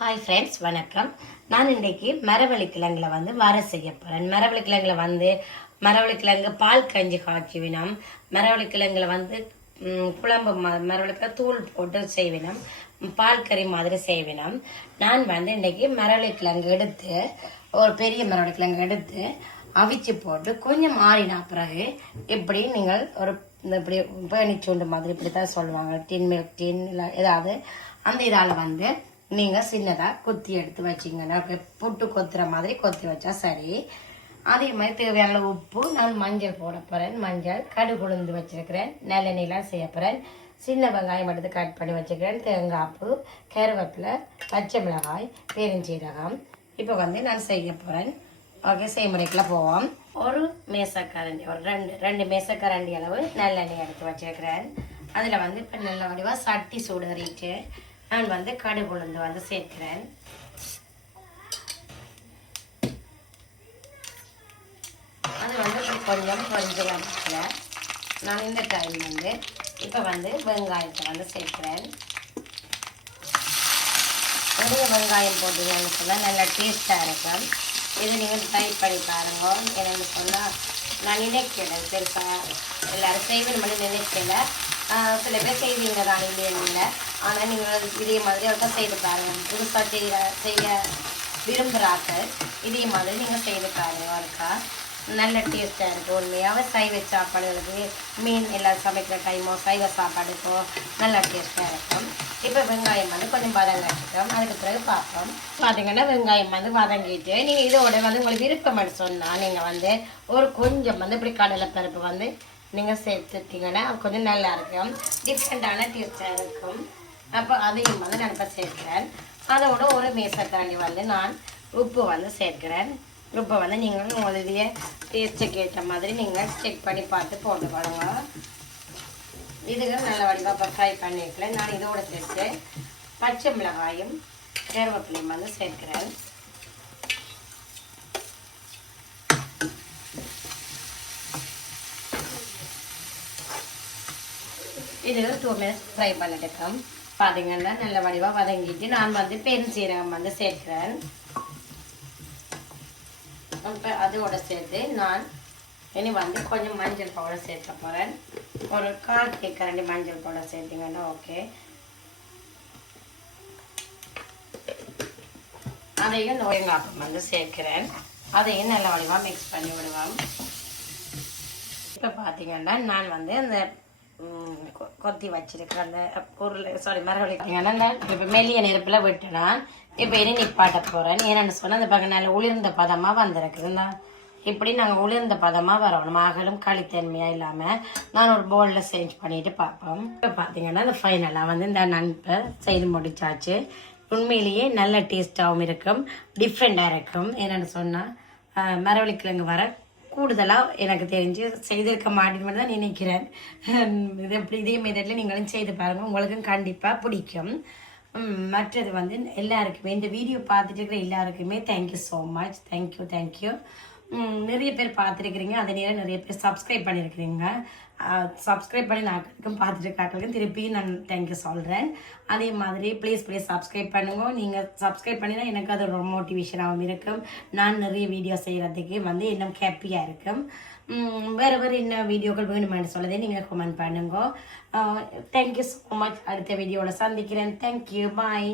Hi friends, வணக்கம். நான் இன்றைக்கு மரவள்ளிக்கிழங்குல வர செய்ய போகிறேன். மரவள்ளிக்கிழங்கு பால் கஞ்சி காய்ச்சிவினோம். மரவள்ளிக்கிழங்குல குழம்பு மரவள்ளிக்கிழங்கு தூள் போட்டு செய்வினோம். பால் கறி மாதிரி செய்வினோம். நான் இன்றைக்கி மரவள்ளிக்கிழங்கு எடுத்து ஒரு பெரிய மரவள்ளிக்கிழங்கு எடுத்து அவிச்சு போட்டு கொஞ்சம் மாறினா பிறகு இப்படி நீங்கள் ஒரு இப்படி பேணிச்சூண்டு மாதிரி இப்படி தான் சொல்லுவாங்க. மில்க் டின் இல்லை ஏதாவது அந்த இதால் நீங்கள் சின்னதாக கொத்தி எடுத்து வச்சிங்கன்னா புட்டு கொத்துற மாதிரி கொத்தி வச்சா சரி. அதே மாதிரி தேவையான உப்பு, நான் மஞ்சள் போட போகிறேன். மஞ்சள், கடுகு உளுந்து வச்சிருக்கிறேன். நல்லெண்ணெயெலாம் செய்ய போகிறேன். சின்ன வெங்காயம் எடுத்து கட் பண்ணி வச்சுக்கிறேன். தேங்காய்ப்பு, கருவேப்பிலை, பச்சை மிளகாய், பெருஞ்சீரகம். இப்போ நான் செய்ய போகிறேன். ஓகே, செய்முறைக்குள்ள போவோம். ஒரு மேசக்கரண்டி, ஒரு ரெண்டு மேசக்கரண்டி அளவு நல்லெண்ணெய் எடுத்து வச்சிருக்கிறேன். அதில் இப்போ நல்ல வடிவாக சட்டி சூடறிட்டு நான் கடுகு உளுந்து சேர்க்கிறேன். அது கொஞ்சம் வரல. நான் இந்த டைம் இப்போ வெங்காயத்தை சேர்க்கிறேன். நிறைய வெங்காயம் போட்டீங்கன்னு சொன்னால் நல்லா டேஸ்ட்டாக இருக்கும். இது நீங்கள் ட்ரை பண்ணி பாருங்க. என்னென்னு சொன்னால் நான் நினைக்கிறேன் பெருசாக எல்லோரும் செய்வேன் பண்ணி நினைக்கல. சில பேர் செய்வீங்க தான், இல்லைன்னு. ஆனால் நீங்கள் இதே மாதிரி அவர்கிட்ட செய்து பாருங்கள். புதுசாக செய்ய விரும்புகிறார்கள் இதே மாதிரி நீங்கள் செய்து பாருங்க. அவருக்கா நல்ல டேஸ்ட்டாக இருக்கும். உண்மையாகவே சைவ சாப்பாடுகளுக்கு, மீன் எல்லாம் சமைக்கிற டைமோ சைவ சாப்பாடுக்கோ நல்ல டேஸ்ட்டாக இருக்கும். இப்போ வெங்காயம் கொஞ்சம் வதங்கிட்டோம். அதுக்கு பிறகு பார்ப்போம். பார்த்தீங்கன்னா வெங்காயம் வதங்கிட்டு நீங்கள் இதோட உங்களுக்கு விருப்பம்னு சொன்னால் நீங்கள் ஒரு கொஞ்சம் இப்படி கடலைப்பருப்பு நீங்கள் சேர்த்துட்டிங்கன்னா கொஞ்சம் நல்லா இருக்கும். டிஃப்ரெண்ட்டான டேஸ்ட்டாக இருக்கும். அப்போ அதையும் நான் இப்போ சேர்க்கிறேன். அதோட ஒரு மேசக்கரண்டி நான் உப்பு சேர்க்கிறேன். உப்பை நீங்கள் உங்களுடைய டேஸ்ட்டுக்கு ஏற்ற மாதிரி நீங்கள் செக் பண்ணி பார்த்து போட்டு பாருங்க. இதுகள் நல்ல வடிவாக இப்போ ஃப்ரை பண்ணியிருக்கேன். நான் இதோடு சேர்த்து பச்சை மிளகாயும் கருவேப்பிலையும் சேர்க்கிறேன். இதுகள் 2 மினிட்ஸ் ஃப்ரை பண்ணிட்டுருக்கோம். பார்த்தீங்கன்னா நல்ல வடிவாக வதங்கிட்டு நான் பெருஞ்சீரகம் சேர்க்கிறேன். இப்போ அதோட சேர்த்து நான் இனி கொஞ்சம் மஞ்சள் பவுடர் சேர்க்க போகிறேன். ஒரு 1/4 தேக்கரண்டி மஞ்சள் பவுடர் சேர்த்திங்கன்னா ஓகே. அதையும் தேங்காய்ப்பு சேர்க்கிறேன். அதையும் நல்ல வடிவாக மிக்ஸ் பண்ணி விடுவோம். இப்போ பார்த்தீங்கன்னா நான் அந்த கொத்தி வச்சிருக்கிற அந்த மரவள்ளிக்கிழங்கு இப்போ மெல்லிய நெருப்பில் விட்டுனா இப்போ இனி நிப்பாட்ட போகிறேன். ஏன்னு சொன்னால் அந்த பக்கம் நல்ல உளிர்ந்த பதமாக வந்திருக்குதுண்ணா. இப்படி நாங்கள் உளிர்ந்த பதமாக வரணும். அகலும் களித்தன்மையாக இல்லாமல் நான் ஒரு பவுலில் சேஞ்ச் பண்ணிட்டு பார்ப்போம். இப்போ பார்த்தீங்கன்னா அந்த ஃபைனலாக இந்த நண்பை செய்து முடிச்சாச்சு. உண்மையிலேயே நல்ல டேஸ்ட்டாகவும் இருக்கும், டிஃப்ரெண்ட்டாக இருக்கும். என்னென்னு சொன்னால் மரவள்ளிக்கிழங்கு வர கூடுதலாக எனக்கு தெரிஞ்சு செய்திருக்க மாட்டேன்னு தான் நினைக்கிறேன். இது எப்படி இதே மெத்தடில் நீங்களும் செய்து பாருங்கள், உங்களுக்கும் கண்டிப்பாக பிடிக்கும். மற்றது எல்லாருக்குமே இந்த வீடியோ பார்த்துட்டு இருக்கிற எல்லாருக்குமே தேங்க்யூ ஸோ மச். தேங்க்யூ. நிறைய பேர் பார்த்துருக்கிறீங்க. அதே நேரம் நிறைய பேர் சப்ஸ்கிரைப் பண்ணியிருக்கிறீங்க. சப்ஸ்கிரைப் பண்ணி நாட்களுக்கும் பார்த்துட்டு காக்களுக்கும் திருப்பியும் நான் தேங்க்யூ சொல்கிறேன். அதே மாதிரி ப்ளீஸ் சப்ஸ்கிரைப் பண்ணுங்க. நீங்கள் சப்ஸ்கிரைப் பண்ணினா எனக்கு அது ஒரு மோட்டிவேஷனாகவும் இருக்கும். நான் நிறைய வீடியோ செய்கிறதுக்கு இன்னும் ஹாப்பியாக இருக்கும். வேறு என்ன வீடியோக்கள் வேணுமென்னு சொல்லதே நீங்கள் கமெண்ட் பண்ணுங்க. Thank you so much. அடுத்த வீடியோவில் சந்திக்கிறேன். தேங்க்யூ, பாய்.